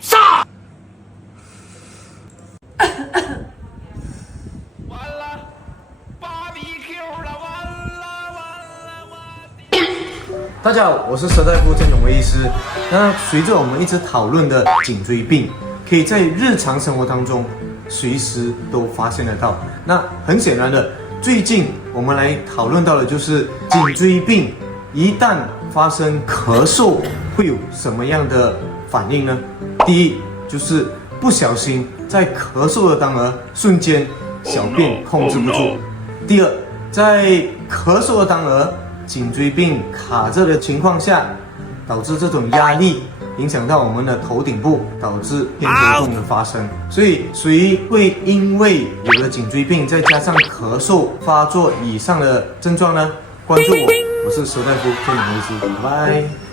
杀！大家好，我是佘大夫郑永威医师。那随着我们一直讨论的颈椎病，可以在日常生活当中随时都发现得到。那很显然的，最近我们来讨论到的就是颈椎病一旦发生咳嗽会有什么样的反应呢？第一就是不小心在咳嗽的当儿瞬间小便控制不住。第二，在咳嗽的当儿颈椎病卡着的情况下，导致这种压力影响到我们的头顶部，导致偏头痛的发生。所以谁会因为有了颈椎病，再加上咳嗽发作以上的症状呢？关注我，我是佘大夫郑永威医师，拜拜。